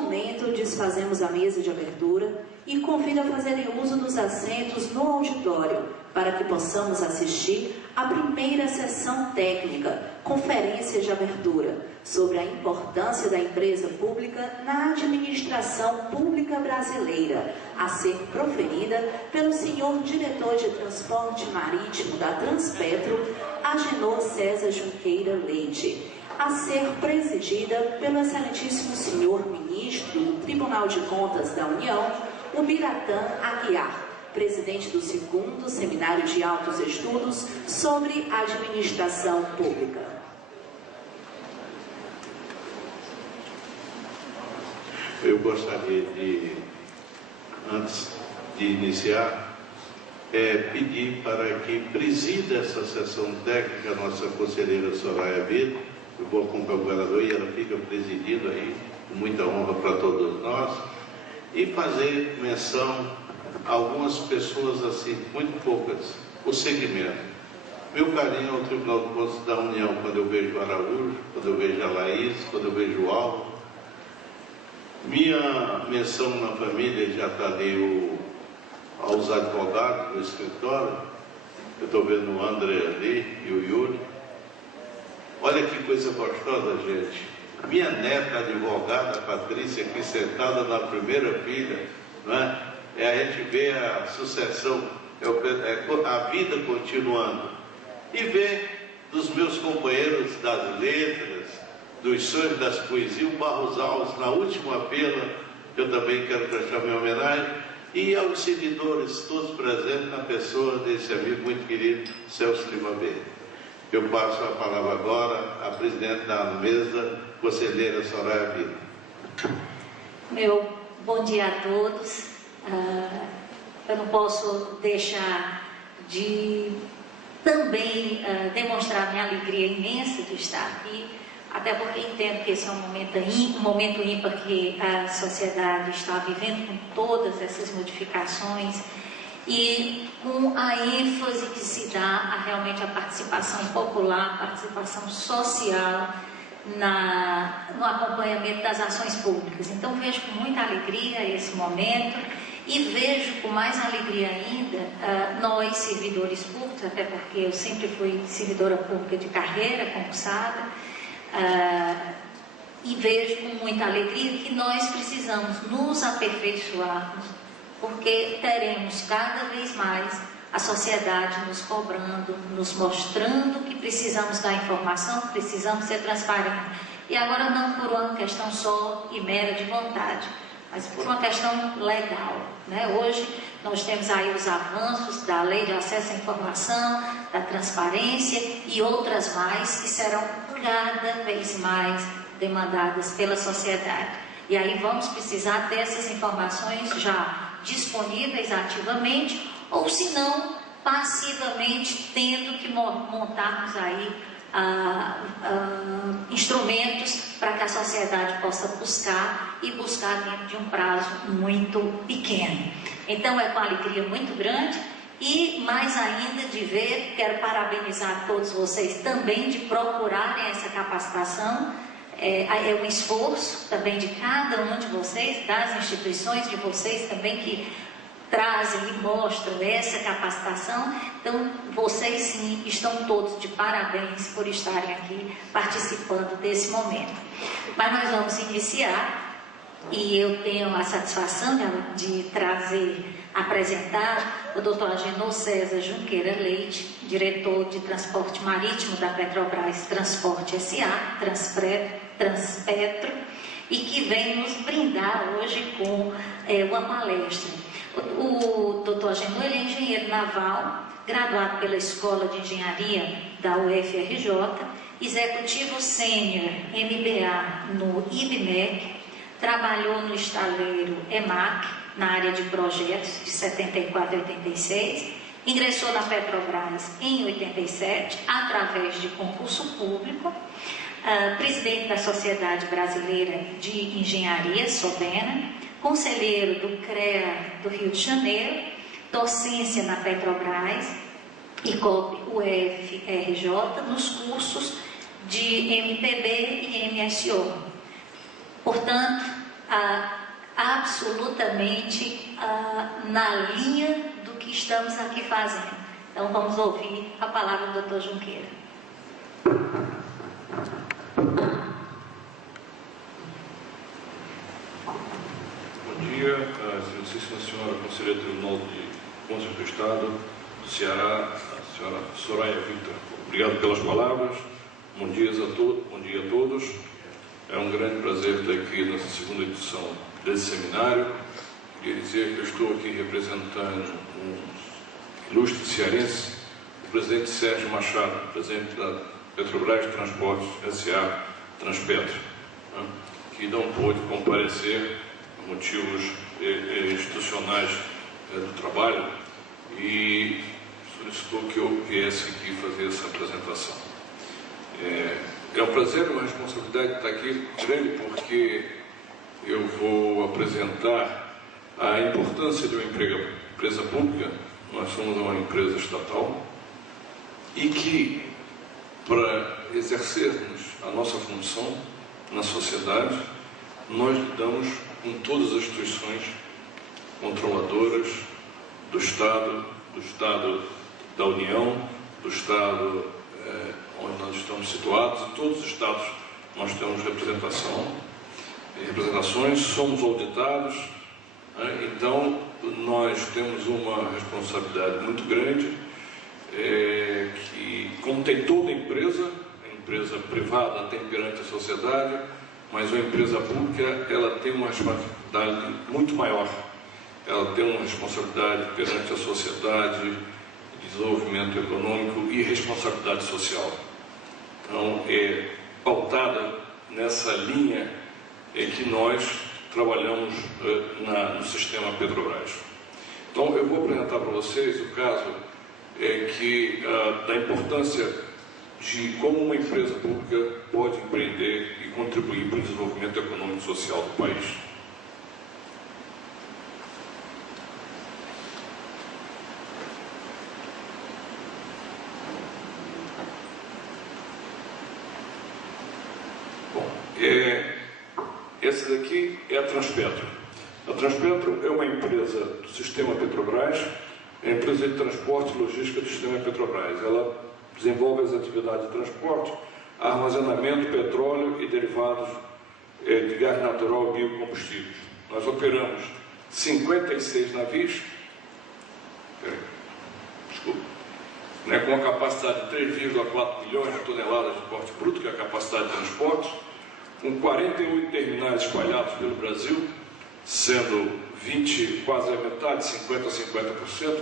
momento, desfazemos a mesa de abertura e convido a fazerem uso dos assentos no auditório, para que possamos assistir à primeira sessão técnica, conferência de abertura, sobre a importância da empresa pública na administração pública brasileira, a ser proferida pelo senhor diretor de Transporte Marítimo da Transpetro, Agenor César Junqueira Leite, a ser presidida pelo excelentíssimo senhor ministro do Tribunal de Contas da União, o Biratã Aguiar, presidente do 2º Seminário de Altos Estudos sobre Administração Pública. Eu gostaria de, antes de iniciar, pedir para que presida essa sessão técnica a nossa conselheira Soraya Vitor. Eu vou acompanhar o governador e ela fica presidindo aí, com muita honra para todos nós, e fazer menção a algumas pessoas, assim, muito poucas, o segmento. Meu carinho ao Tribunal de Contas da União, quando eu vejo o Araújo, quando eu vejo a Laís, quando eu vejo o Álvaro. Minha menção na família já está ali aos advogados do escritório. Eu estou vendo o André ali e o Yuri. Olha que coisa gostosa, gente. Minha neta advogada, Patrícia, aqui sentada na primeira pilha, não é? A gente vê a sucessão, a vida continuando. E ver dos meus companheiros das letras, dos sonhos das poesias, o Barros Alves, na última pena, eu também quero prestar minha homenagem, e aos seguidores, todos presentes, na pessoa desse amigo muito querido, Celso Lima Verde. Eu passo a palavra agora à presidente da mesa, conselheira Soraya Vitor. Meu bom dia a todos. Eu não posso deixar de também demonstrar minha alegria imensa de estar aqui, até porque entendo que esse é um momento ímpar que a sociedade está vivendo, com todas essas modificações e com a ênfase que se dá a realmente a participação popular, a participação social no acompanhamento das ações públicas. Então vejo com muita alegria esse momento e vejo com mais alegria ainda nós, servidores públicos, até porque eu sempre fui servidora pública de carreira, concursada, e vejo com muita alegria que nós precisamos nos aperfeiçoarmos, porque teremos cada vez mais a sociedade nos cobrando, nos mostrando que precisamos dar informação, que precisamos ser transparentes. E agora não por uma questão só e mera de vontade, mas por uma questão legal, né? Hoje nós temos aí os avanços da Lei de Acesso à Informação, da transparência e outras mais que serão cada vez mais demandadas pela sociedade. E aí vamos precisar dessas informações já disponíveis ativamente, ou se não, passivamente, tendo que montarmos aí instrumentos para que a sociedade possa buscar e buscar dentro de um prazo muito pequeno. Então é com alegria muito grande e mais ainda de ver, quero parabenizar todos vocês também de procurarem essa capacitação. É um esforço também de cada um de vocês, das instituições de vocês também que trazem e mostram essa capacitação. Então vocês sim estão todos de parabéns por estarem aqui participando desse momento. Mas nós vamos iniciar e eu tenho a satisfação de apresentar o Dr. Agenor César Junqueira Leite, diretor de Transporte Marítimo da Petrobras Transporte S.A., Transpetro, e que vem nos brindar hoje com uma palestra. O Dr. Agenor é engenheiro naval, graduado pela Escola de Engenharia da UFRJ, executivo sênior MBA no IBMEC, trabalhou no estaleiro EMAC, na área de projetos, de 74 a 86, ingressou na Petrobras em 87, através de concurso público, presidente da Sociedade Brasileira de Engenharia, SOBENA, conselheiro do CREA do Rio de Janeiro, docência na Petrobras, ICOP UFRJ, nos cursos de MPB e MSO. Portanto, absolutamente na linha do que estamos aqui fazendo. Então vamos ouvir a palavra do Dr. Junqueira. Bom dia, Excelentíssima Senhora Conselheira do Tribunal de Contas do Estado do Ceará, a senhora Soraya Victor. Obrigado pelas palavras. Bom dia a todos. É um grande prazer estar aqui nessa segunda edição desse seminário. Queria dizer que eu estou aqui representando um ilustre cearense, o presidente Sérgio Machado, presidente da Petrobras Transportes S.A. Transpetro, que não pôde comparecer por motivos institucionais do trabalho e solicitou que eu viesse aqui fazer essa apresentação. É um prazer e uma responsabilidade estar aqui grande, porque eu vou apresentar a importância de uma empresa pública. Nós somos uma empresa estatal e que, para exercermos a nossa função na sociedade, nós lidamos com todas as instituições controladoras do Estado da União, do Estado onde nós estamos situados. Em todos os Estados nós temos representações, somos auditados, então nós temos uma responsabilidade muito grande, que, como tem toda empresa, a empresa privada tem perante a sociedade, mas a empresa pública ela tem uma responsabilidade muito maior. Ela tem uma responsabilidade perante a sociedade, desenvolvimento econômico e responsabilidade social. Então, é pautada nessa linha que nós trabalhamos no sistema Petrobras. Então, eu vou apresentar para vocês o caso da importância de como uma empresa pública pode empreender e contribuir para o desenvolvimento econômico e social do país. Essa daqui é a Transpetro. A Transpetro é uma empresa do sistema Petrobras, é a empresa de transporte e logística do sistema Petrobras. Ela desenvolve as atividades de transporte, armazenamento de petróleo e derivados de gás natural e biocombustíveis. Nós operamos 56 navios, com a capacidade de 3,4 milhões de toneladas de porte bruto, que é a capacidade de transporte, com 48 terminais espalhados pelo Brasil, sendo 20, quase a metade, 50% a 50%,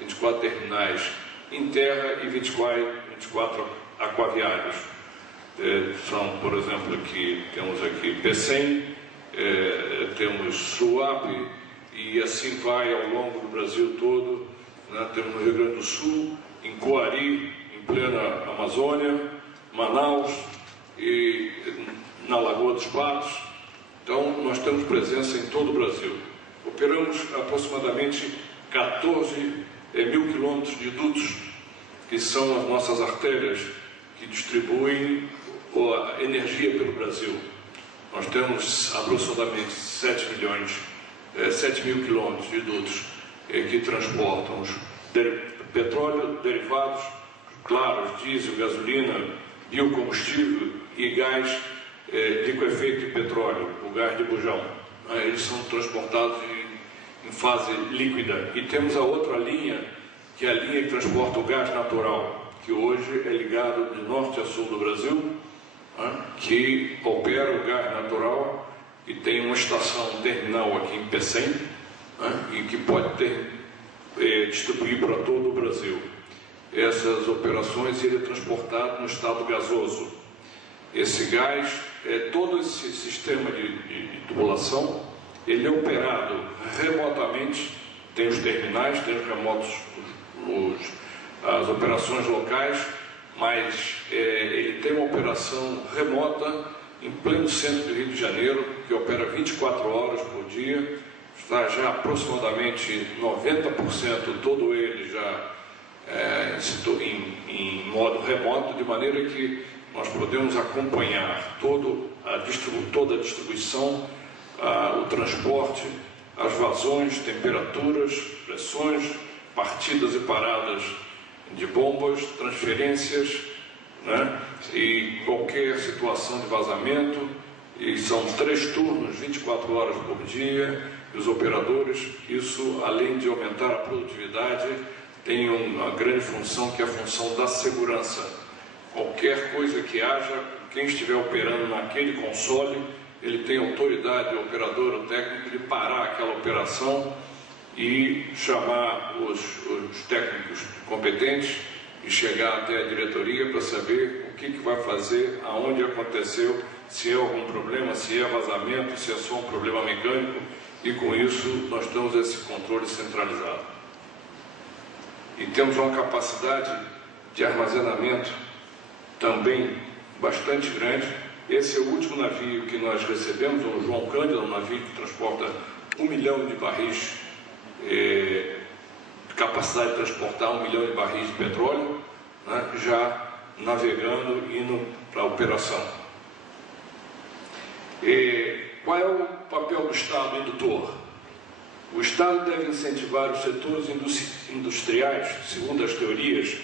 24 terminais em terra e 24 aquaviários. São, por exemplo, temos aqui Pecém, temos Suape, e assim vai ao longo do Brasil todo. Temos no Rio Grande do Sul, em Coari, em plena Amazônia, Manaus e na Lagoa dos Patos. Então, nós temos presença em todo o Brasil. Operamos aproximadamente 14 mil quilômetros de dutos, que são as nossas artérias que distribuem a energia pelo Brasil. Nós temos aproximadamente 7 mil quilômetros de dutos que transportam petróleo, derivados, claros, diesel, gasolina, biocombustível e gás liquefeito de petróleo, o gás de bujão. Eles são transportados em fase líquida. E temos a outra linha, que é a linha que transporta o gás natural, que hoje é ligado de norte a sul do Brasil, que opera o gás natural e tem uma estação, um terminal aqui em Pecém, e que pode distribuir para todo o Brasil. Essas operações ele é transportado no estado gasoso. Esse gás, todo esse sistema de tubulação, ele é operado remotamente. Tem os terminais, tem os remotos, as operações locais, mas ele tem uma operação remota em pleno centro do Rio de Janeiro, que opera 24 horas por dia. Está já aproximadamente 90%, todo ele já em modo remoto, de maneira que nós podemos acompanhar toda a distribuição, o transporte, as vazões, temperaturas, pressões, partidas e paradas de bombas, transferências, né? E qualquer situação de vazamento, e são 3 turnos, 24 horas por dia, e os operadores, isso além de aumentar a produtividade, tem uma grande função que é a função da segurança. Qualquer coisa que haja, quem estiver operando naquele console, ele tem autoridade, o operador, o técnico, de parar aquela operação e chamar os técnicos competentes e chegar até a diretoria para saber o que vai fazer, aonde aconteceu, se é algum problema, se é vazamento, se é só um problema mecânico, e com isso nós temos esse controle centralizado. E temos uma capacidade de armazenamento também bastante grande. Esse é o último navio que nós recebemos, o João Cândido, um navio que transporta 1 milhão de barris, capacidade de transportar 1 milhão de barris de petróleo, né, já navegando, indo para a operação. Qual é o papel do Estado indutor? O Estado deve incentivar os setores industriais, segundo as teorias,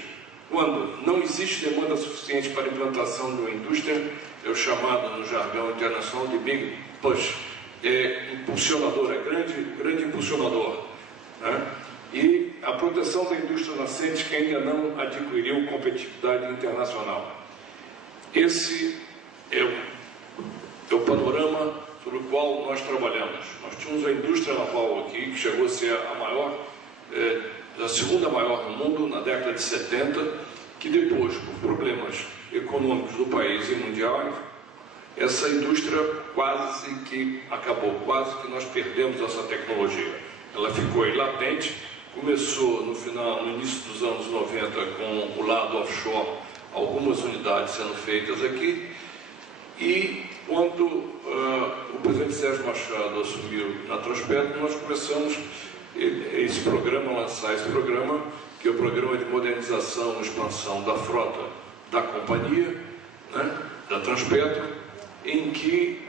quando não existe demanda suficiente para a implantação de uma indústria, é o chamado no jargão internacional de Big Push, impulsionador, grande impulsionador, né? E a proteção da indústria nascente que ainda não adquiriu competitividade internacional. Esse é o panorama sobre o qual nós trabalhamos. Nós tínhamos a indústria naval aqui, que chegou a ser a maior, a segunda maior no mundo, na década de 70, que depois, por problemas econômicos do país e mundial, essa indústria quase que acabou, quase que nós perdemos essa tecnologia. Ela ficou aí latente, começou no início dos anos 90 com o lado offshore, algumas unidades sendo feitas aqui, e quando o presidente Sérgio Machado assumiu na Transpetro, nós começamos esse programa, lançar esse programa, que é o programa de modernização e expansão da frota da companhia, né, da Transpetro, em que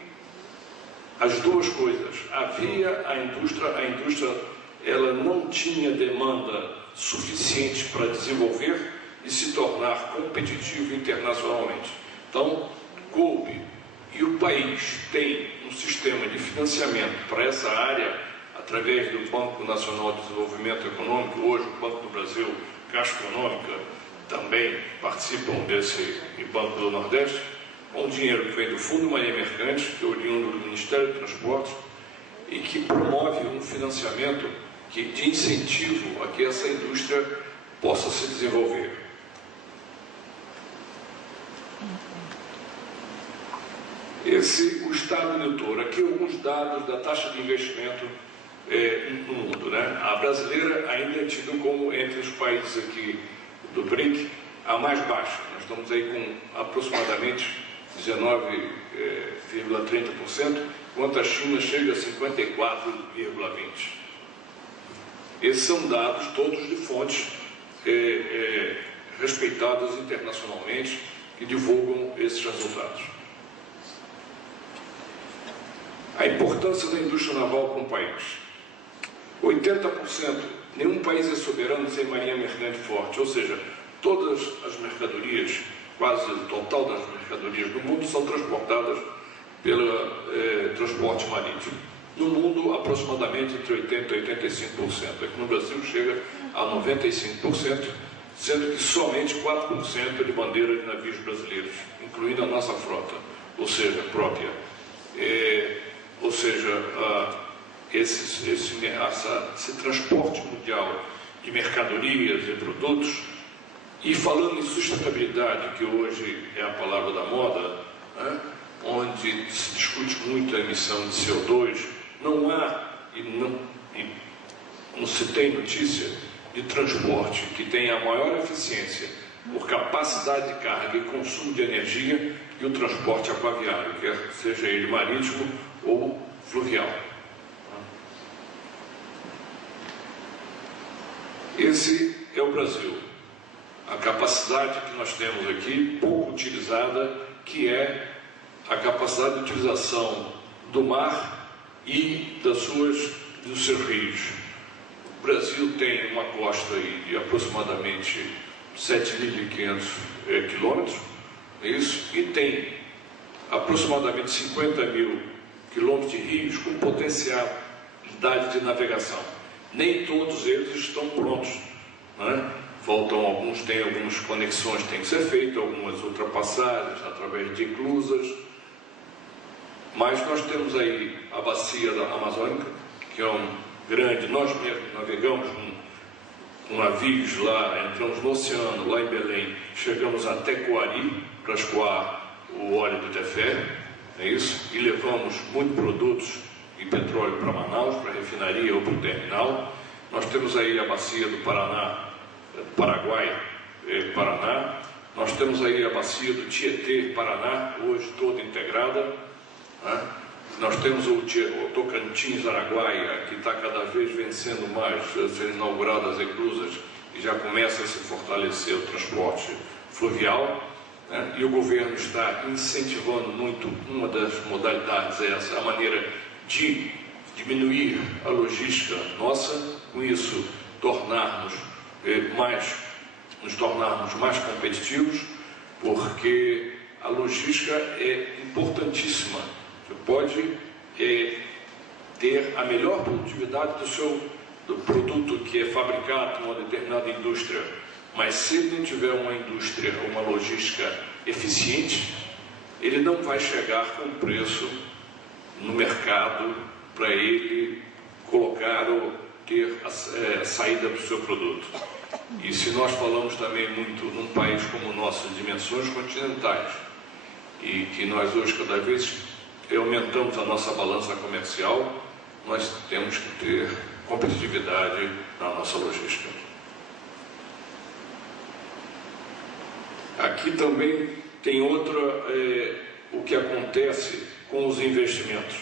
as duas coisas, havia a indústria ela não tinha demanda suficiente para desenvolver e se tornar competitivo internacionalmente. Então, coube, e o país tem um sistema de financiamento para essa área, através do Banco Nacional de Desenvolvimento Econômico, hoje o Banco do Brasil, Caixa Econômica, também participam desse Banco do Nordeste, com dinheiro que vem do Fundo Marinha Mercante, que é oriundo do Ministério de Transportes, e que promove um financiamento de incentivo a que essa indústria possa se desenvolver. O Estado indutor, aqui alguns dados da taxa de investimento no mundo, né? A brasileira ainda é tida como, entre os países aqui do BRIC, a mais baixa. Nós estamos aí com aproximadamente 19,30%, enquanto a China chega a 54,20%. Esses são dados todos de fontes respeitadas internacionalmente que divulgam esses resultados. A importância da indústria naval para um país. 80%, nenhum país é soberano sem marinha mercante forte, ou seja, todas as mercadorias, quase o total das mercadorias do mundo, são transportadas pelo transporte marítimo. No mundo, aproximadamente entre 80% e 85%. Aqui no Brasil chega a 95%, sendo que somente 4% é de bandeira de navios brasileiros, incluindo a nossa frota, ou seja, própria. Esse transporte mundial de mercadorias e produtos, e falando em sustentabilidade, que hoje é a palavra da moda, né, onde se discute muito a emissão de CO2, não há e não se tem notícia de transporte que tenha a maior eficiência por capacidade de carga e consumo de energia que o transporte aquaviário, quer seja ele marítimo ou fluvial. Esse é o Brasil. A capacidade capacidade que nós temos aqui, pouco utilizada, que é a capacidade de utilização do mar e dos seus rios. O Brasil tem uma costa aí de aproximadamente 7.500 quilômetros, e tem aproximadamente 50 mil quilômetros de rios com potencialidade de navegação. Nem todos eles estão prontos, né? Faltam alguns, tem algumas conexões que têm que ser feitas, algumas ultrapassagens através de inclusas, mas nós temos aí a bacia da Amazônica, que é grande, nós mesmos navegamos com navios lá, entramos no oceano, lá em Belém, chegamos até Coari para escoar o óleo do Tefé, é isso, e levamos muitos produtos e petróleo para Manaus, para a refinaria ou para o terminal. Nós temos aí a bacia do Paraná, Paraguai, Paraná. Nós temos aí a bacia do Tietê, Paraná, hoje toda integrada, né? Nós temos o Tocantins, Araguaia, que está cada vez vencendo mais, sendo inauguradas as eclusas e já começa a se fortalecer o transporte fluvial, né? E o governo está incentivando muito, uma das modalidades é essa, a maneira de diminuir a logística nossa, com isso nos tornarmos mais competitivos, porque a logística é importantíssima. Você pode ter a melhor produtividade do produto que é fabricado numa determinada indústria, mas se ele não tiver uma indústria, uma logística eficiente, ele não vai chegar com preço no mercado para ele colocar ou ter a saída do seu produto. E se nós falamos também muito num país como o nosso, de dimensões continentais, e que nós hoje cada vez aumentamos a nossa balança comercial, nós temos que ter competitividade na nossa logística. Aqui também tem o que acontece com os investimentos,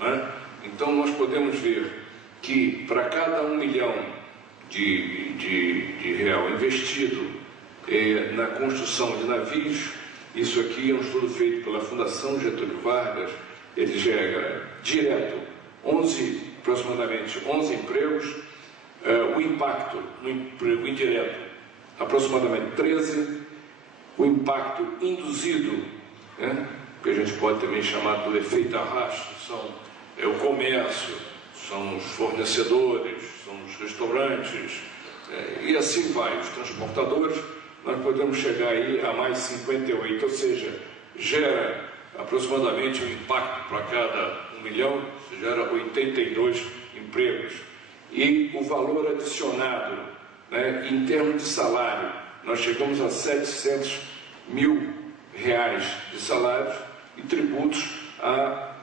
né? Então nós podemos ver que para cada 1 milhão de real investido na construção de navios, isso aqui é um estudo feito pela Fundação Getúlio Vargas, ele gera direto aproximadamente 11 empregos, o impacto no emprego indireto aproximadamente 13, o impacto induzido, né, que a gente pode também chamar do efeito arrasto, é o comércio, são os fornecedores, são os restaurantes, e assim vai, os transportadores, nós podemos chegar aí a mais 58, ou seja, gera aproximadamente um impacto para cada 1 milhão, gera 82 empregos. E o valor adicionado, né, em termos de salário, nós chegamos a 700 mil reais de salários e tributos a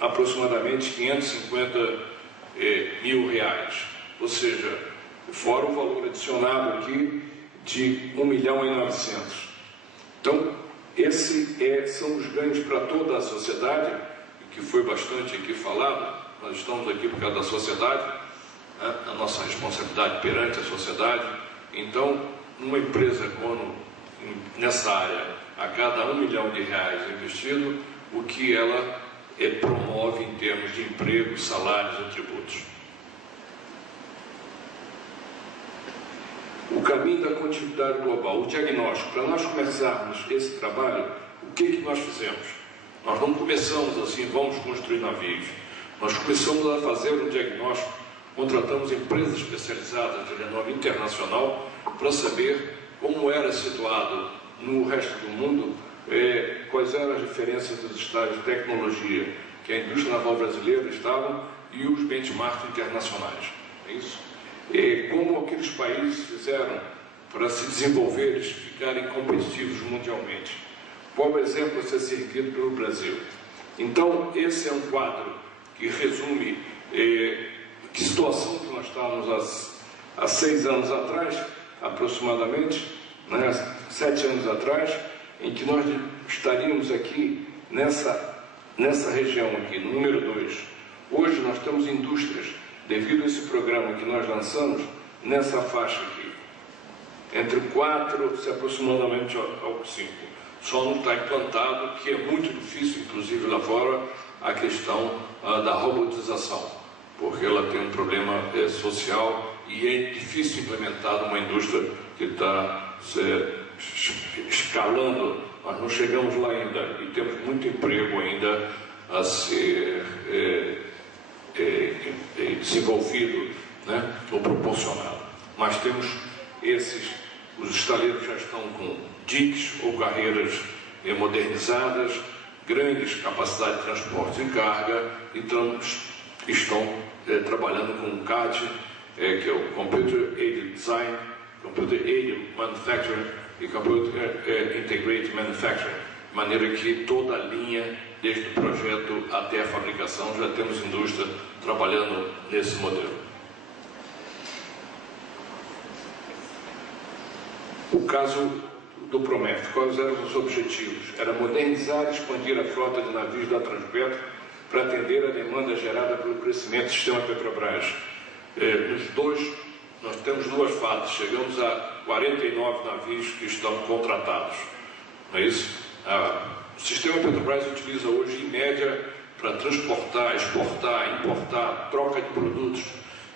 aproximadamente 550 mil reais, ou seja, fora o valor adicionado aqui de 1 milhão e 900. Então, são os ganhos para toda a sociedade, que foi bastante aqui falado. Nós estamos aqui por causa da sociedade, né? A nossa responsabilidade perante a sociedade. Então, numa empresa como nessa área, a cada 1 milhão de reais investido, o que ela promove em termos de emprego, salários e tributos. O caminho da continuidade global, o diagnóstico. Para nós começarmos esse trabalho, o que nós fizemos? Nós não começamos assim, vamos construir navios. Nós começamos a fazer um diagnóstico, contratamos empresas especializadas de renome internacional para saber como era situado no resto do mundo, quais eram as diferenças dos estágios de tecnologia que a indústria naval brasileira estava e os benchmarks internacionais. É isso? Como aqueles países fizeram para se desenvolver e ficarem competitivos mundialmente. Qual o exemplo a ser seguido pelo Brasil? Então, esse é um quadro que resume que situação que nós estávamos há 6 anos atrás, aproximadamente, né, 7 anos atrás, em que nós estaríamos aqui nessa região aqui, no número 2. Hoje nós temos indústrias, devido a esse programa que nós lançamos, nessa faixa aqui. entre 4 se aproximadamente ao 5. Só não está implantado, que é muito difícil, inclusive lá fora, a questão da robotização, porque ela tem um problema social e é difícil implementar numa indústria que está escalando. Nós não chegamos lá ainda e temos muito emprego ainda a ser desenvolvido, né, ou proporcionado. Mas temos os estaleiros já estão com diques ou carreiras modernizadas, grandes capacidades de transporte e carga, então estão trabalhando com o CAD, que é o Computer Aided Design, Computer Aided Manufacturing e Computer Integrated Manufacturing, de maneira que toda a linha, desde o projeto até a fabricação, já temos indústria trabalhando nesse modelo. O caso do Prometh, quais eram os objetivos? Era modernizar e expandir a frota de navios da Transpetro para atender a demanda gerada pelo crescimento do sistema Petrobras. Nós temos 2 fases, chegamos a 49 navios que estão contratados, não é isso? O sistema Petrobras utiliza hoje, em média, para transportar, exportar, importar, troca de produtos,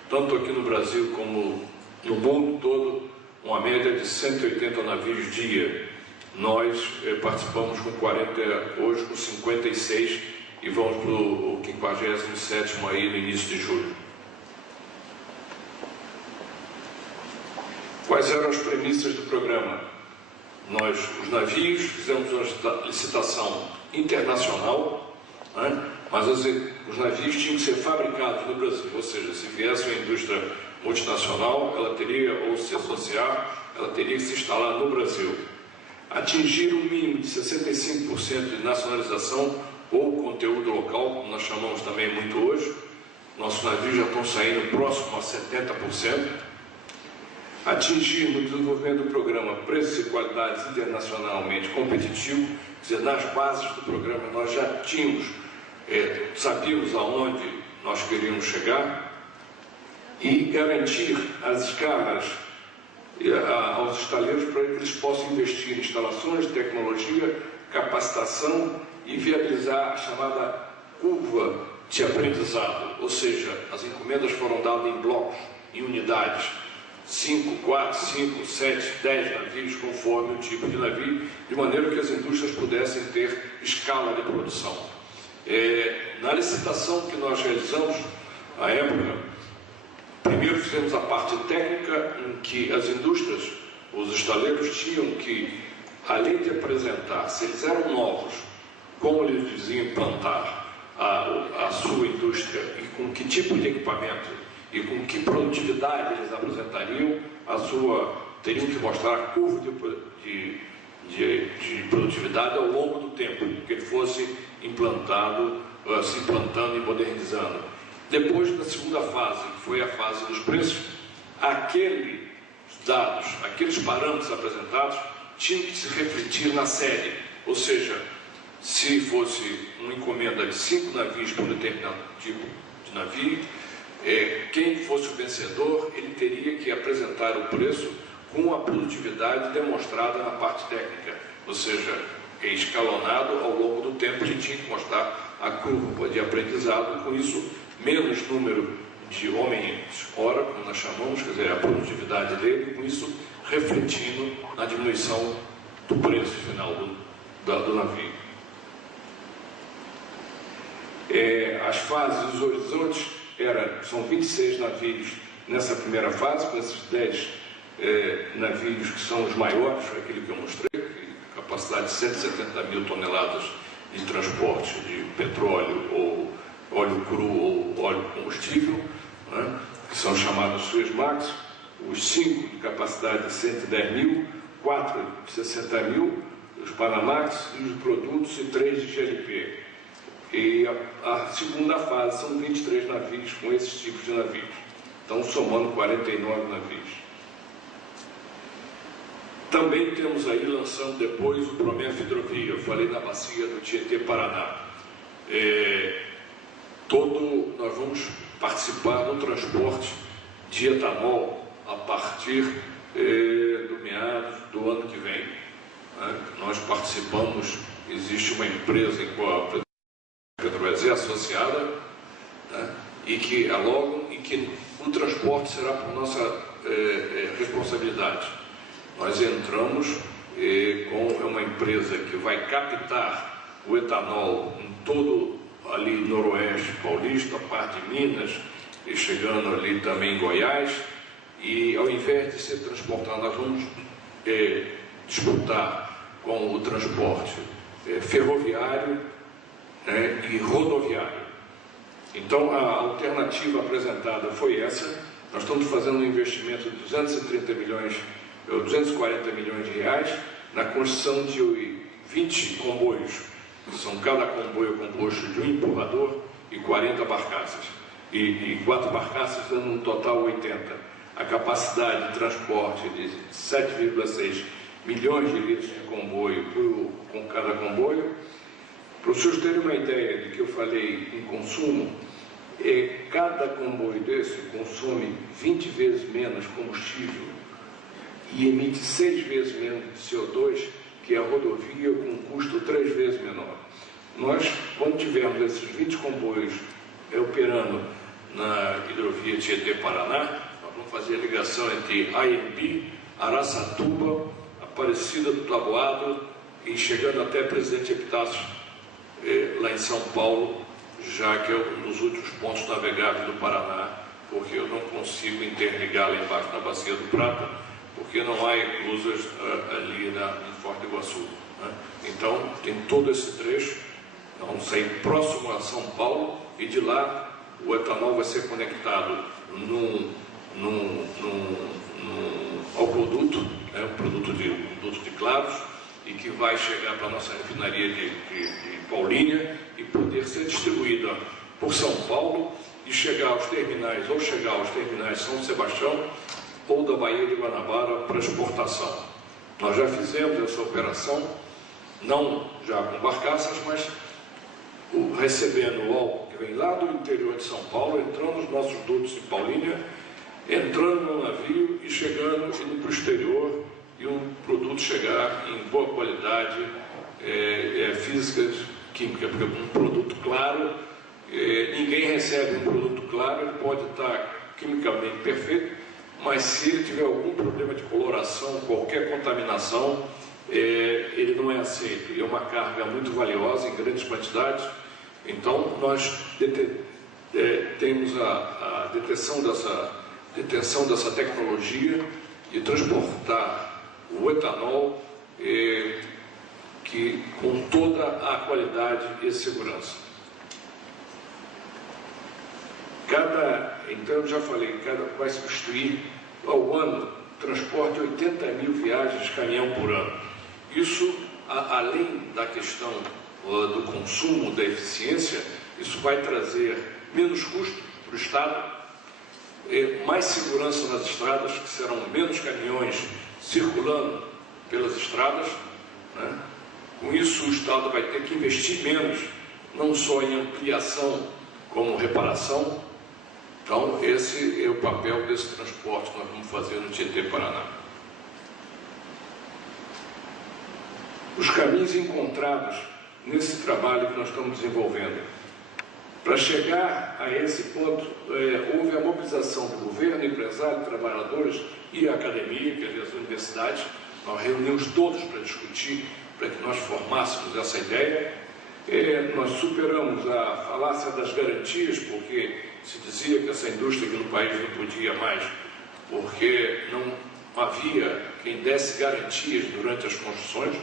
tanto aqui no Brasil como no mundo todo, uma média de 180 navios dia. Nós participamos com 40, hoje com 56, e vamos para o 57º aí no início de julho. Quais eram as premissas do programa? Os navios, fizemos uma licitação internacional, né? Mas os navios tinham que ser fabricados no Brasil, ou seja, se viesse uma indústria multinacional, ela teria, ou se associar, ela teria que se instalar no Brasil. Atingir um mínimo de 65% de nacionalização ou conteúdo local, como nós chamamos também muito hoje. Nossos navios já estão saindo próximo a 70%. Atingir no desenvolvimento do programa preços e qualidades internacionalmente competitivos, quer dizer, nas bases do programa nós já tínhamos, sabíamos aonde nós queríamos chegar, e garantir as escalas aos estaleiros para que eles possam investir em instalações de tecnologia, capacitação e viabilizar a chamada curva de aprendizado, ou seja, as encomendas foram dadas em blocos, em unidades, 5, 4, 5, 7, 10 navios, conforme o tipo de navio, de maneira que as indústrias pudessem ter escala de produção. Na licitação que nós realizamos, à época, primeiro fizemos a parte técnica, em que as indústrias, os estaleiros, tinham que, além de apresentar, se eles eram novos, como eles diziam implantar a sua indústria e com que tipo de equipamento e com que produtividade eles apresentariam, teriam que mostrar a curva de produtividade ao longo do tempo, que ele fosse se implantando e modernizando. Depois, na segunda fase, que foi a fase dos preços, aqueles dados, aqueles parâmetros apresentados, tinham que se refletir na série, ou seja, se fosse uma encomenda de 5 navios por determinado tipo de navio, quem fosse o vencedor, ele teria que apresentar o preço com a produtividade demonstrada na parte técnica, ou seja, escalonado ao longo do tempo, ele tinha que mostrar a curva de aprendizado, com isso, menos número de homens-hora, como nós chamamos, quer dizer, a produtividade dele, com isso, refletindo na diminuição do preço final do navio. As fases, os horizontes, são 26 navios nessa primeira fase, com esses 10 navios que são os maiores, aquele que eu mostrei, capacidade de 170 mil toneladas de transporte de petróleo ou óleo cru ou óleo combustível, né, que são chamados Suezmax, os 5 de capacidade de 110 mil, 4 de 60 mil, os Panamax e os produtos e 3 de GLP. E a segunda fase são 23 navios com esses tipos de navios. Então, somando 49 navios. Também temos aí, lançando depois, o Prometh Hidrovia. Eu falei na bacia do Tietê-Paraná. Nós vamos participar do transporte de etanol a partir do meados do ano que vem. Né? Nós participamos, existe uma empresa em qual a Petrobras é associada, né? E que alogam e que o transporte será por nossa responsabilidade. Nós entramos com uma empresa que vai captar o etanol em todo ali noroeste paulista, a parte de Minas, e chegando ali também em Goiás, e ao invés de ser transportado, nós vamos disputar com o transporte ferroviário, né, e rodoviário. Então, a alternativa apresentada foi essa. Nós estamos fazendo um investimento de 240 milhões de reais na construção de 20 comboios. São cada comboio composto de um empurrador e 40 barcaças. E 4 barcaças dando um total 80. A capacidade de transporte de 7,6 milhões de litros de comboio com cada comboio. Para os senhores terem uma ideia de que eu falei em consumo, cada comboio desse consome 20 vezes menos combustível e emite 6 vezes menos de CO2 que a rodovia com um custo 3 vezes menor. Nós, quando tivermos esses 20 comboios operando na hidrovia Tietê-Paraná, nós vamos fazer a ligação entre AMB, Araçatuba, Aparecida do Taboado e chegando até Presidente Epitácio, lá em São Paulo, já que é um dos últimos pontos navegáveis do Paraná, porque eu não consigo interligar lá embaixo na Bacia do Prata, porque não há eclusas ali em Foz do Iguaçu. Né? Então, tem todo esse trecho, vamos sair próximo a São Paulo, e de lá o etanol vai ser conectado ao produto, né? um produto de Claros, e que vai chegar para a nossa refinaria de Paulínia e poder ser distribuída por São Paulo e chegar aos terminais, ou chegar aos terminais São Sebastião ou da Baía de Guanabara para exportação. Nós já fizemos essa operação, não já com barcaças, mas recebendo o álcool que vem lá do interior de São Paulo, entrando nos nossos dutos de Paulínia, entrando no navio e chegando, indo para o exterior, e o produto chegar em boa qualidade física, química, porque um produto claro, ninguém recebe um produto claro, ele pode estar quimicamente perfeito, mas se ele tiver algum problema de coloração, qualquer contaminação, ele não é aceito. E é uma carga muito valiosa em grandes quantidades. Então, nós temos a detenção dessa tecnologia de transportar o etanol com toda a qualidade e segurança. Então, eu já falei, vai substituir ao ano transporte 80 mil viagens de caminhão por ano. Isso, além da questão do consumo, da eficiência, isso vai trazer menos custo para o Estado, mais segurança nas estradas, que serão menos caminhões circulando pelas estradas, né? Com isso, o Estado vai ter que investir menos, não só em ampliação, como reparação. Então, esse é o papel desse transporte que nós vamos fazer no Tietê-Paraná. Os caminhos encontrados nesse trabalho que nós estamos desenvolvendo. Para chegar a esse ponto, houve a mobilização do governo, empresário, trabalhadores e a academia, quer dizer, as universidades. Nós reunimos todos para discutir, para que nós formássemos essa ideia. Nós superamos a falácia das garantias, porque se dizia que essa indústria aqui no país não podia mais, porque não havia quem desse garantias durante as construções.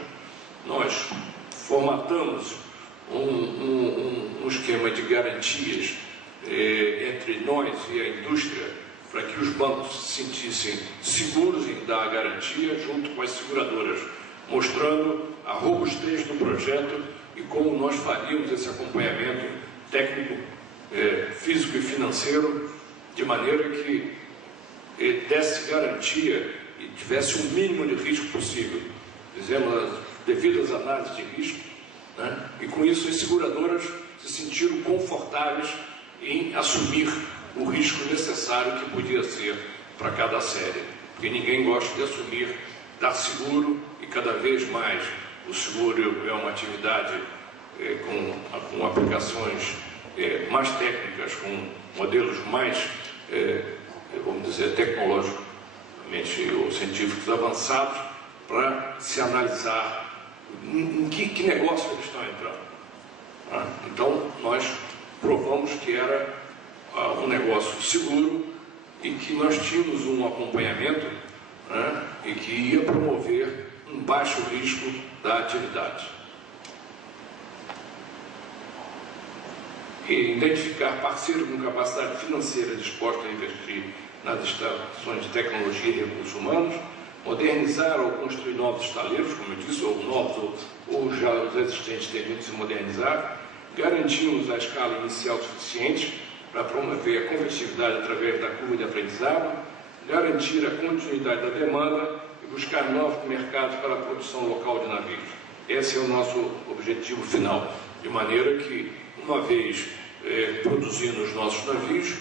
Nós formatamos um esquema de garantias entre nós e a indústria, para que os bancos se sentissem seguros em dar a garantia junto com as seguradoras, mostrando a robustez do projeto e como nós faríamos esse acompanhamento técnico, físico e financeiro, de maneira que desse garantia e tivesse o mínimo de risco possível. Fizemos as devidas análises de risco, né? E com isso as seguradoras se sentiram confortáveis em assumir o risco necessário que podia ser para cada série. porque ninguém gosta de assumir, dar seguro, e cada vez mais o seguro é uma atividade com aplicações mais técnicas, com modelos mais, vamos dizer, tecnologicamente ou científicos avançados, para se analisar em que negócio eles estão entrando. Então, nós provamos que era um negócio seguro e que nós tínhamos um acompanhamento, e que ia promover um baixo risco da atividade. E identificar parceiros com capacidade financeira dispostos a investir nas instalações de tecnologia e recursos humanos, modernizar ou construir novos estaleiros, como eu disse, ou novos, ou já os existentes devem se modernizar, garantimos a escala inicial suficiente para promover a competitividade através da curva de aprendizado, garantir a continuidade da demanda e buscar novos mercados para a produção local de navios. Esse é o nosso objetivo final, de maneira que, uma vez produzindo os nossos navios,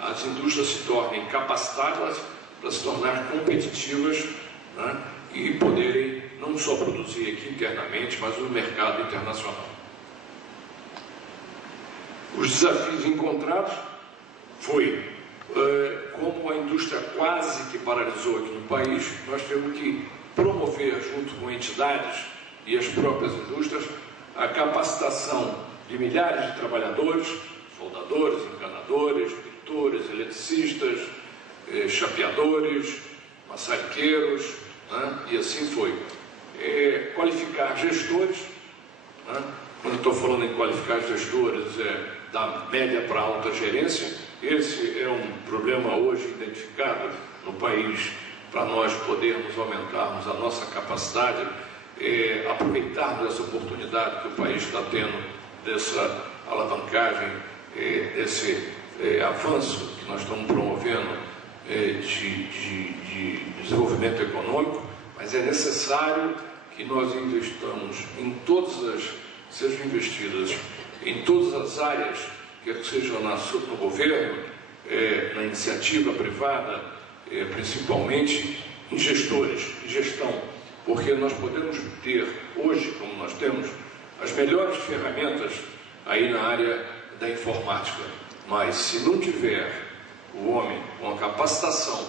as indústrias se tornem capacitadas para se tornar competitivas, e poderem não só produzir aqui internamente, mas no mercado internacional. Os desafios encontrados foi, como a indústria quase que paralisou aqui no país, nós temos que promover, junto com entidades e as próprias indústrias, a capacitação de milhares de trabalhadores, soldadores, encanadores, pintores, eletricistas, chapeadores, maçariqueiros, e assim foi. Qualificar gestores, quando estou falando em qualificar gestores, da média para alta gerência. Esse é um problema hoje identificado no país, para nós podermos aumentarmos a nossa capacidade, aproveitarmos essa oportunidade que o país está tendo, dessa alavancagem, desse avanço que nós estamos promovendo de desenvolvimento econômico, mas é necessário que nós investamos em sejam investidas em todas as áreas, quer que seja no governo, na iniciativa privada, principalmente em gestores, em gestão, porque nós podemos ter hoje, como nós temos, as melhores ferramentas aí na área da informática, mas se não tiver o homem com a capacitação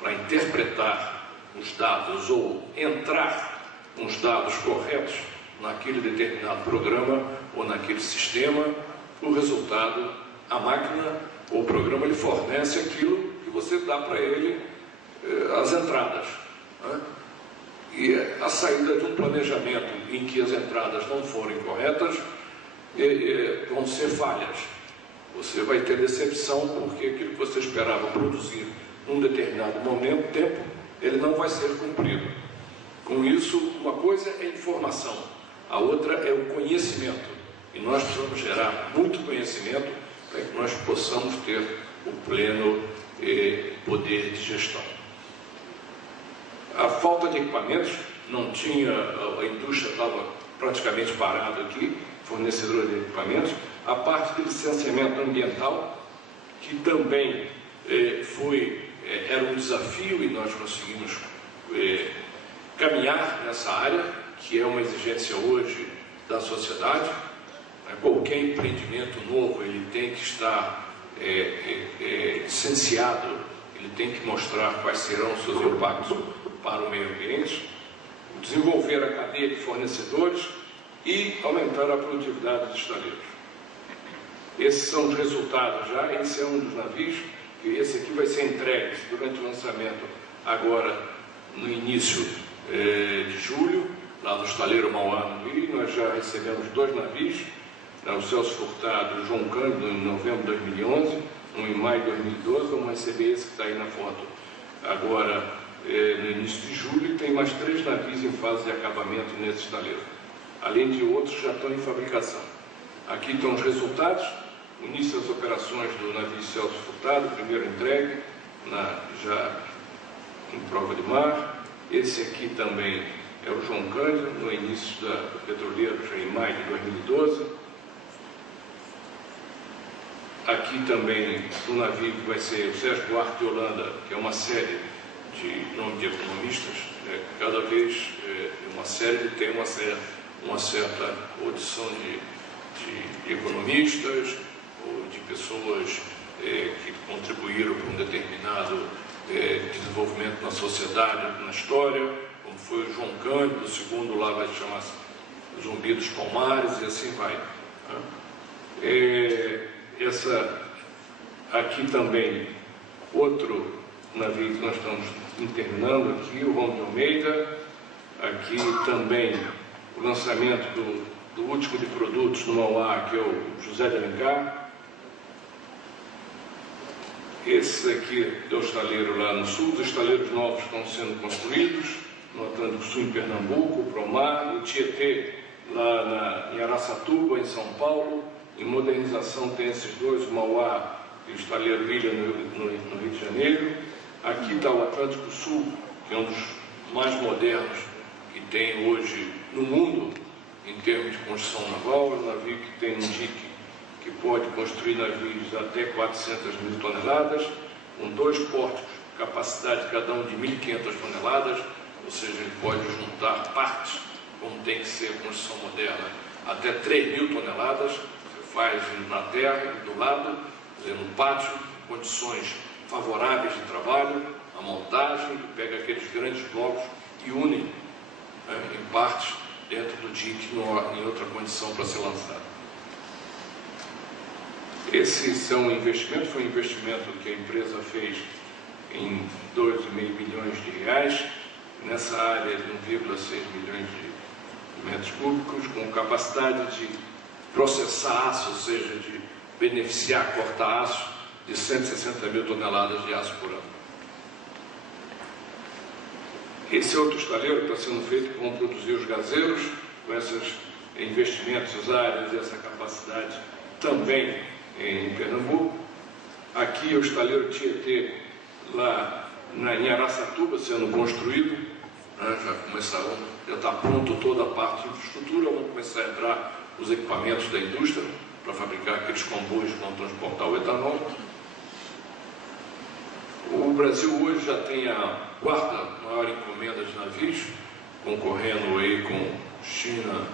para interpretar os dados ou entrar com os dados corretos naquele determinado programa ou naquele sistema, o resultado, a máquina ou o programa, ele fornece aquilo que você dá para ele, as entradas, e a saída de um planejamento em que as entradas não forem corretas, vão ser falhas. Você vai ter decepção, porque aquilo que você esperava produzir num determinado tempo, ele não vai ser cumprido. Com isso, uma coisa é informação, a outra é o conhecimento. E nós precisamos gerar muito conhecimento para que nós possamos ter o pleno poder de gestão. A falta de equipamentos, não tinha, a indústria estava praticamente parada aqui, fornecedora de equipamentos. A parte de licenciamento ambiental, que também era um desafio, e nós conseguimos caminhar nessa área, que é uma exigência hoje da sociedade. Qualquer empreendimento novo, ele tem que estar licenciado, ele tem que mostrar quais serão os seus impactos para o meio ambiente, desenvolver a cadeia de fornecedores e aumentar a produtividade dos estaleiros. Esses são os resultados já. Esse é um dos navios, e esse aqui vai ser entregue durante o lançamento agora no início de julho, lá no estaleiro Mauá, no Rio. Nós já recebemos 2 navios, o Celso Furtado e o João Cândido, em novembro de 2011, um em maio de 2012, vamos receber esse que está aí na foto agora no início de julho, e tem mais 3 navios em fase de acabamento nesse estaleiro, além de outros que já estão em fabricação. Aqui estão os resultados: o início das operações do navio Celso Furtado, primeiro entregue, já em prova de mar. Esse aqui também é o João Cândido, no início da Petroleiro, já em maio de 2012. Aqui também o navio que vai ser o Sérgio Duarte de Holanda, que é uma série de nome de economistas, cada vez tem uma certa audição de economistas ou de pessoas que contribuíram para um determinado desenvolvimento na sociedade, na história, como foi o João Cândido, o segundo lá vai chamar-se Zumbi dos Palmares, e assim vai. Aqui também, outro navio que nós estamos terminando aqui, o Rômulo de Almeida. Aqui também o lançamento do último de produtos no Mauá, que é o José de Alencar. Esse aqui é o estaleiro lá no sul. Os estaleiros novos estão sendo construídos no Atlântico Sul, em Pernambuco, o Promar, o Tietê, lá em Araçatuba, em São Paulo. Em modernização tem esses dois, o Mauá e o estaleiro Ilha, no Rio de Janeiro. Aqui está o Atlântico Sul, que é um dos mais modernos que tem hoje no mundo, em termos de construção naval. É um navio que tem um dique que pode construir navios até 400 mil toneladas, com 2 pórticos, capacidade cada um de 1.500 toneladas, ou seja, ele pode juntar partes, como tem que ser a construção moderna, até 3.000 toneladas. Você faz na terra, do lado, no pátio, condições favoráveis de trabalho, a montagem, pega aqueles grandes blocos e une em partes dentro do dique em outra condição para ser lançado. Esse foi um investimento que a empresa fez em 2,5 bilhões de reais, nessa área de 1,6 milhões de metros cúbicos, com capacidade de processar aço, ou seja, de beneficiar, cortar aço, de 160 mil toneladas de aço por ano. Esse outro estaleiro que está sendo feito, que vão produzir os gazeiros, com esses investimentos, as áreas e essa capacidade também em Pernambuco. Aqui o estaleiro Tietê, lá em Araçatuba, sendo construído, já está pronto toda a parte de infraestrutura, vão começar a entrar os equipamentos da indústria para fabricar aqueles comboios que vão transportar o etanol. O Brasil hoje já tem a 4ª maior encomenda de navios, concorrendo aí com China,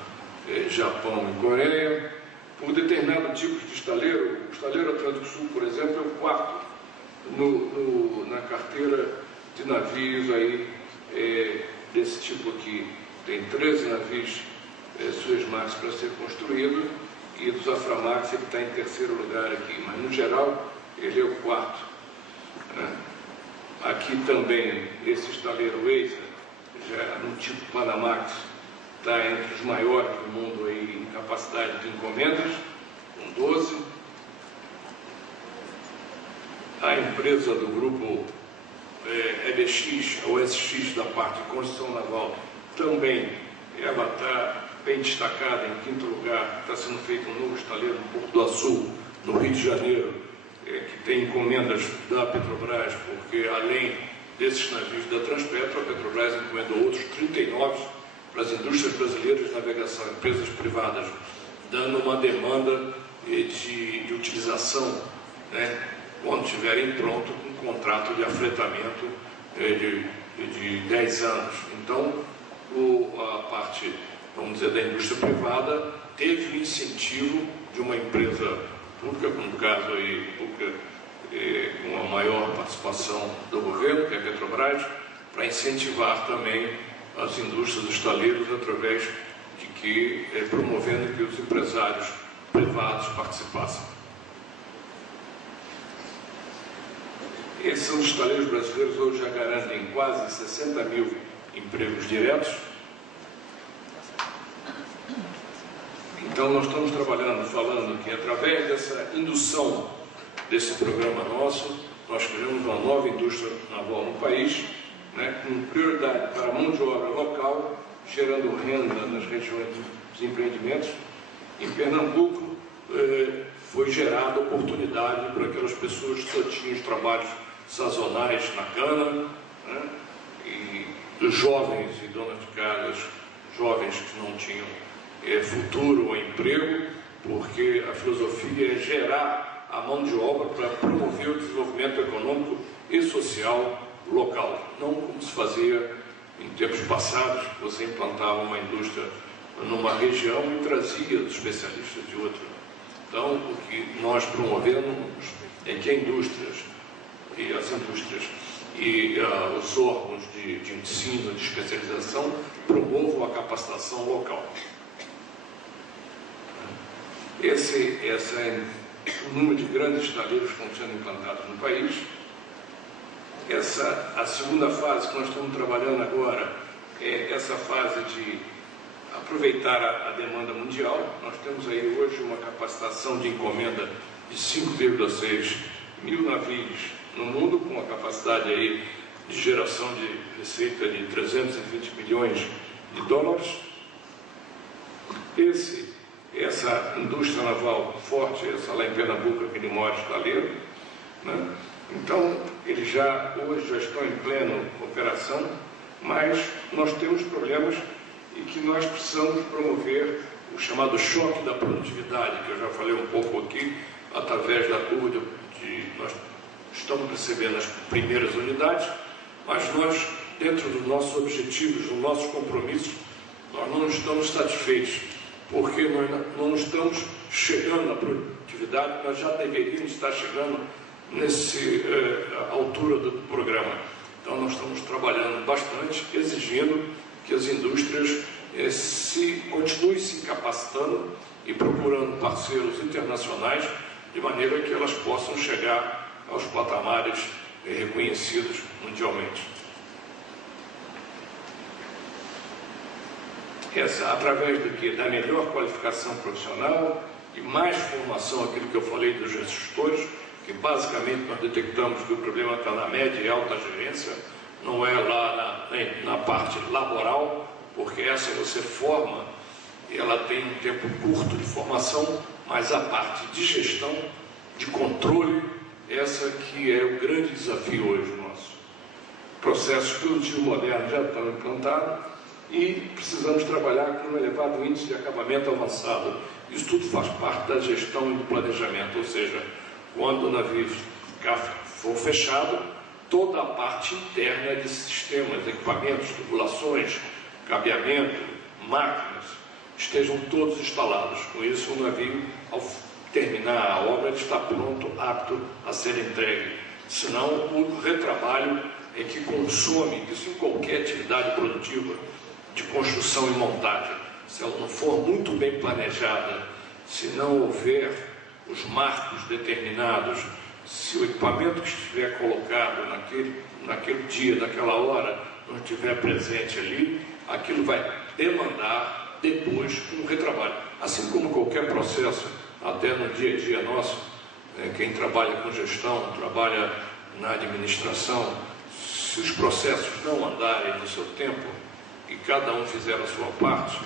Japão e Coreia. Por determinado tipo de estaleiro, o estaleiro Atlântico Sul, por exemplo, é o 4º na carteira de navios aí, desse tipo aqui. Tem 13 navios Suezmax para ser construído, e dos Aframax ele está em 3º lugar aqui, mas no geral ele é o 4º. Aqui também esse estaleiro Eiza, já no tipo Panamax, está entre os maiores do mundo aí, em capacidade de encomendas, com 12. A empresa do grupo EBX, a OSX, da parte de construção naval, também ela está bem destacada em 5º lugar. Está sendo feito um novo estaleiro no Porto do Açul, no Rio de Janeiro, que tem encomendas da Petrobras, porque além desses navios da Transpetro, a Petrobras encomendou outros 39 para as indústrias brasileiras de navegação, empresas privadas, dando uma demanda de utilização, quando estiverem pronto, um contrato de afretamento de 10 anos. Então, a parte, vamos dizer, da indústria privada teve o incentivo de uma empresa pública, como no caso aí, pública, com a maior participação do governo, que é a Petrobras, para incentivar também as indústrias dos estaleiros através de que, promovendo que os empresários privados participassem. Esses são os estaleiros brasileiros, hoje já garantem quase 60 mil empregos diretos. Então nós estamos falando que através dessa indução desse programa nosso, nós criamos uma nova indústria naval no país, com prioridade para a mão de obra local, gerando renda nas regiões dos empreendimentos. Em Pernambuco, foi gerada oportunidade para aquelas pessoas que só tinham os trabalhos sazonais na cana, e dos jovens e donas de casas, jovens que não tinham futuro ou emprego, porque a filosofia é gerar a mão de obra para promover o desenvolvimento econômico e social local, não como se fazia em tempos passados, que você implantava uma indústria numa região e trazia os especialistas de outra. Então, o que nós promovemos é que as indústrias e os órgãos de ensino, de especialização, promovam a capacitação local. Esse é o número de grandes estaleiros que estão sendo implantados no país. A segunda fase que nós estamos trabalhando agora é essa fase de aproveitar a demanda mundial. Nós temos aí hoje uma capacitação de encomenda de 5,6 mil navios no mundo, com uma capacidade aí de geração de receita de 320 bilhões de dólares. Essa indústria naval forte, essa lá em Pernambuco, aquele maior estaleiro, né? Então, eles hoje já estão em plena operação, mas nós temos problemas e que nós precisamos promover o chamado choque da produtividade, que eu já falei um pouco aqui, através da curva nós estamos recebendo as primeiras unidades, mas nós, dentro dos nossos objetivos, dos nossos compromissos, nós não estamos satisfeitos, porque nós não estamos chegando na produtividade, nós já deveríamos estar chegando nessa altura do programa. Então, nós estamos trabalhando bastante, exigindo que as indústrias continuem se capacitando e procurando parceiros internacionais, de maneira que elas possam chegar aos patamares reconhecidos mundialmente. Através do quê? Da melhor qualificação profissional e mais formação, aquilo que eu falei dos gestores, que basicamente nós detectamos que o problema está na média e alta gerência, não é lá na parte laboral, porque essa você forma e ela tem um tempo curto de formação, mas a parte de gestão, de controle, essa que é o grande desafio hoje nosso. Processos produtivos modernos já estão implantados e precisamos trabalhar com um elevado índice de acabamento avançado. Isso tudo faz parte da gestão e do planejamento, ou seja, quando o navio for fechado, toda a parte interna de sistemas, equipamentos, tubulações, cabeamento, máquinas, estejam todos instalados. Com isso, o navio, ao terminar a obra, ele está pronto, apto a ser entregue. Senão, o retrabalho é que consome, isso em qualquer atividade produtiva, de construção e montagem. Se ela não for muito bem planejada, se não houver os marcos determinados, se o equipamento que estiver colocado naquele dia, naquela hora, não estiver presente ali, aquilo vai demandar depois um retrabalho. Assim como qualquer processo, até no dia a dia nosso, quem trabalha com gestão, trabalha na administração, se os processos não andarem no seu tempo e cada um fizer a sua parte,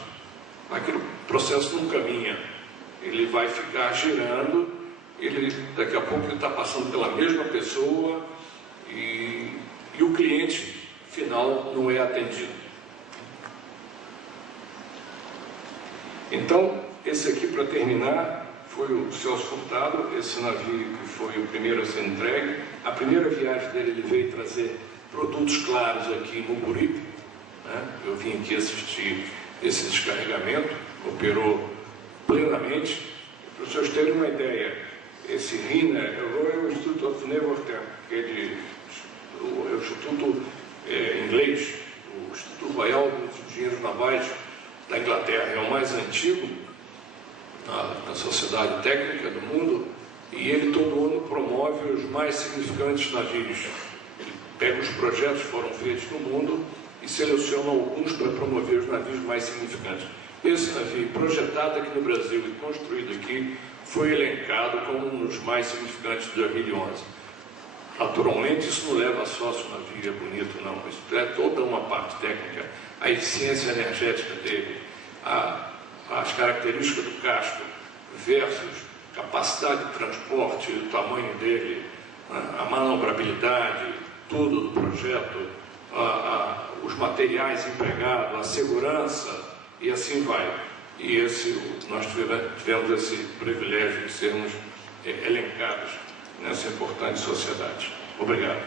aquele processo não caminha. Ele vai ficar girando, daqui a pouco ele está passando pela mesma pessoa e o cliente final não é atendido. Então, esse aqui, para terminar, foi o Celso Furtado, esse navio que foi o primeiro a ser entregue. A primeira viagem dele, ele veio trazer produtos claros aqui em Mucuripe, né? Eu vim aqui assistir esse descarregamento, operou plenamente. Para os senhores terem uma ideia, esse RINA é o Royal Institute of Naval Air, que é o Instituto inglês, o Instituto Royal dos Engenheiros Navais da Inglaterra, é o mais antigo na sociedade técnica do mundo, e ele todo ano promove os mais significantes navios. Ele pega os projetos que foram feitos no mundo e seleciona alguns para promover os navios mais significantes. Esse navio, projetado aqui no Brasil e construído aqui, foi elencado como um dos mais significantes de 2011. Naturalmente, isso não leva só se o navio é bonito, não. Isso é toda uma parte técnica. A eficiência energética dele, as características do casco versus capacidade de transporte, o tamanho dele, a manobrabilidade, tudo do projeto, os materiais empregados, a segurança, e assim vai. E nós tivemos esse privilégio de sermos elencados nessa importante sociedade. Obrigado.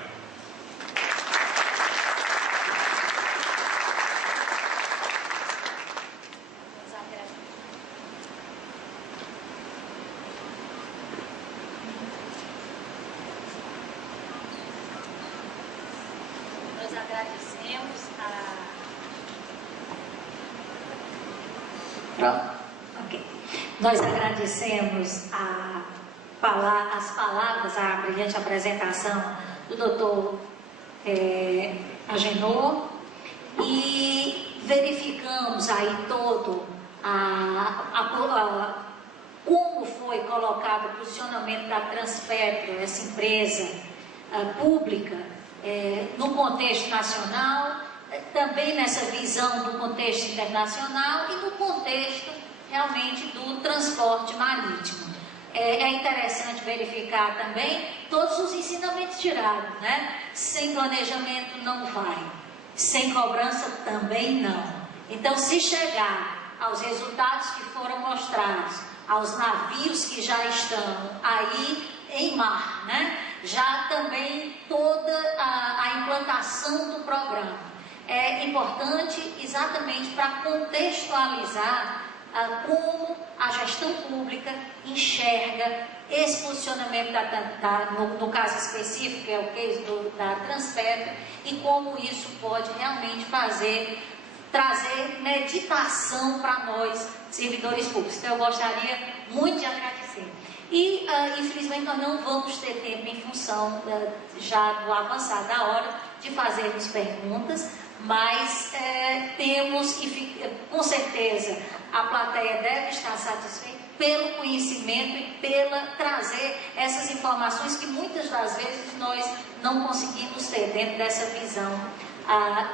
agradecemos Nós agradecemos as palavras, a brilhante apresentação do doutor Agenor, e verificamos aí todo como foi colocado o posicionamento da Transpetro, essa empresa pública, no contexto nacional, também nessa visão do contexto internacional e no contexto realmente do transporte marítimo. É interessante verificar também todos os ensinamentos tirados, né? Sem planejamento não vai, sem cobrança também não. Então, se chegar aos resultados que foram mostrados, aos navios que já estão aí em mar, né? Já também toda a implantação do programa é importante exatamente para contextualizar como a gestão pública enxerga esse posicionamento no caso específico, que é o case da Transpetro, e como isso pode realmente trazer meditação para nós, servidores públicos. Então, eu gostaria muito de agradecer. E, infelizmente, nós não vamos ter tempo, em função já do avançar da hora, de fazermos perguntas, mas temos, e com certeza a plateia deve estar satisfeita pelo conhecimento e pela trazer essas informações que muitas das vezes nós não conseguimos ter dentro dessa visão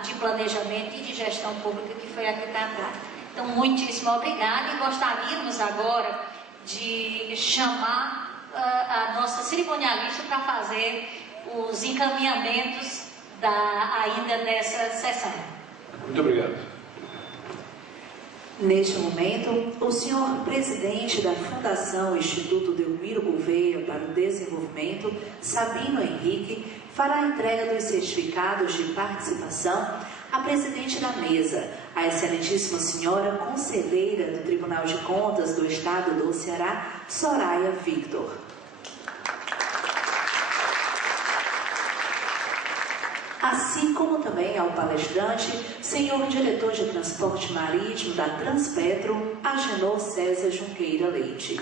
de planejamento e de gestão pública que foi aqui tratada. Então, muitíssimo obrigada, e gostaríamos agora de chamar a nossa cerimonialista para fazer os encaminhamentos ainda dessa sessão. Muito obrigado. Neste momento, o senhor presidente da Fundação Instituto Delmiro Gouveia para o Desenvolvimento, Sabino Henrique, fará a entrega dos certificados de participação à presidente da mesa, a excelentíssima senhora conselheira do Tribunal de Contas do Estado do Ceará, Soraya Victor. Assim como também ao palestrante, senhor diretor de transporte marítimo da Transpetro, Agenor César Junqueira Leite.